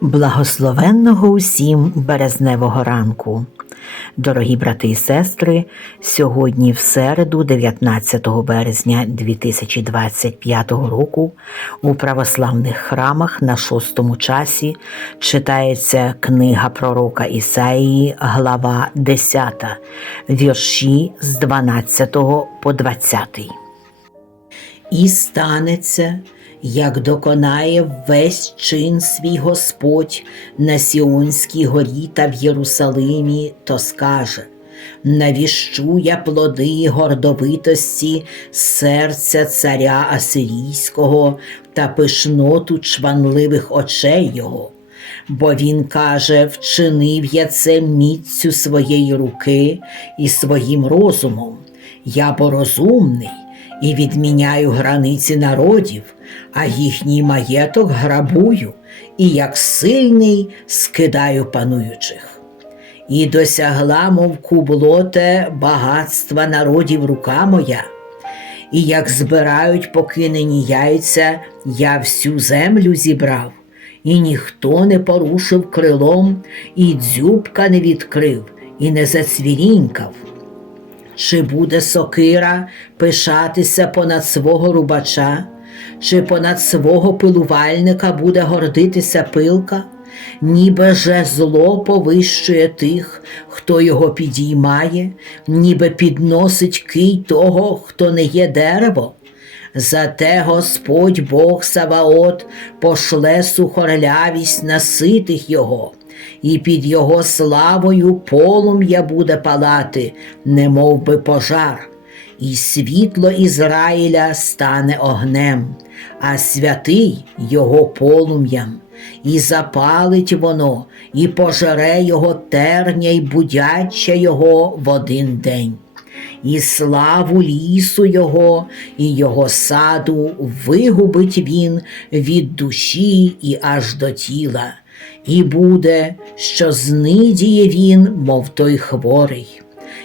Благословенного усім березневого ранку. Дорогі брати і сестри, сьогодні в середу, 19 березня 2025 року, у православних храмах на шостому часі читається книга пророка Ісаїї, глава 10, вірші з 12 по 20. І станеться, як доконає весь чин свій Господь на Сіонській горі та в Єрусалимі, то скаже навіщу я плоди гордовитості серця царя Асирійського та пишноту чванливих очей його. Бо він каже, вчинив я це міцю своєї руки і своїм розумом. Я бо розумний і відміняю границі народів, а їхній маєток грабую, і як сильний скидаю пануючих. І досягла, мов кублоте, багатства народів рука моя, і як збирають покинені яйця, я всю землю зібрав, і ніхто не порушив крилом, і дзюбка не відкрив, і не зацвірінькав. Чи буде сокира пишатися понад свого рубача, чи понад свого пилувальника буде гордитися пилка, ніби же зло повищує тих, хто його підіймає, ніби підносить кий того, хто не є дерево. Зате Господь Бог Саваот пошле сухорлявість на ситих його, і під його славою полум'я буде палати, немов би пожар, і світло Ізраїля стане огнем, а святий його полум'ям, і запалить воно, і пожере його терня, й будяча його в один день. І славу лісу його, і його саду вигубить він від душі і аж до тіла, і буде, що знидіє він, мов той хворий.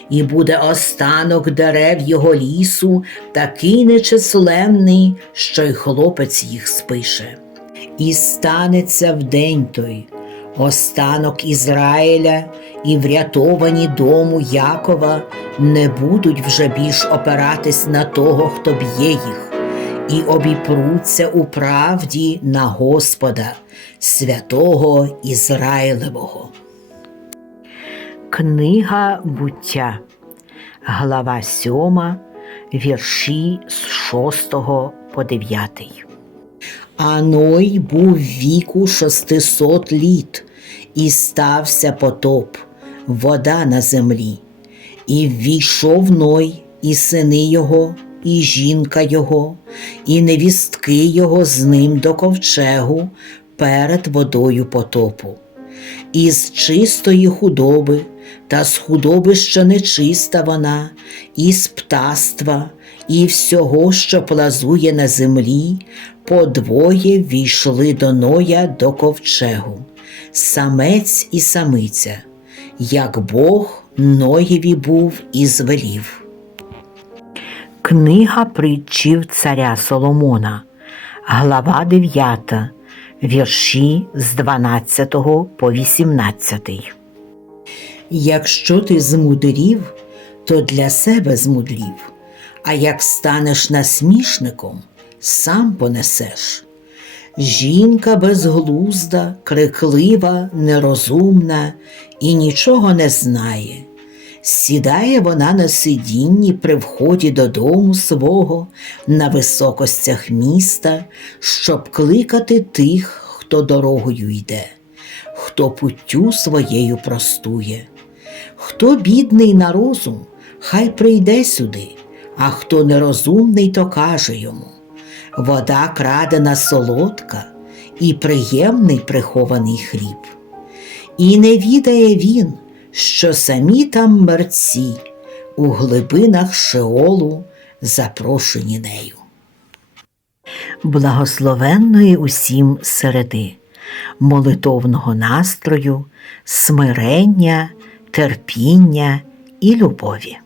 І буде останок дерев його лісу, такий нечисленний, що й хлопець їх спише. І станеться в день той, останок Ізраїля і врятовані дому Якова не будуть вже більш опиратись на того, хто б'є їх, і обіпруться у правді на Господа, святого Ізраїлевого. Книга буття, глава 7, вірші з 6 по 9. Аной був віку шестисот літ, і стався потоп, вода на землі, і ввійшов Ной, і сини його, і жінка його, і невістки його з ним до ковчегу перед водою потопу. Із чистої худоби, та з худоби, що нечиста вона, із птаства, і всього, що плазує на землі, подвоє війшли до Ноя до ковчегу, самець і самиця, як Бог Ноєві був і звелів. Книга притчів царя Соломона, глава 9, вірші з 12 по 18. Якщо ти змудрів, то для себе змудрів, а як станеш насмішником, сам понесеш. Жінка безглузда, криклива, нерозумна і нічого не знає. Сідає вона на сидінні при вході додому свого на високостях міста, щоб кликати тих, хто дорогою йде, хто путтю своєю простує. Хто бідний на розум, хай прийде сюди, а хто нерозумний, то каже йому вода крадена солодка і приємний прихований хліб. І не відає він, що самі там мерці у глибинах Шеолу запрошені нею. Благословенної усім середи, молитовного настрою, смирення, терпіння і любові.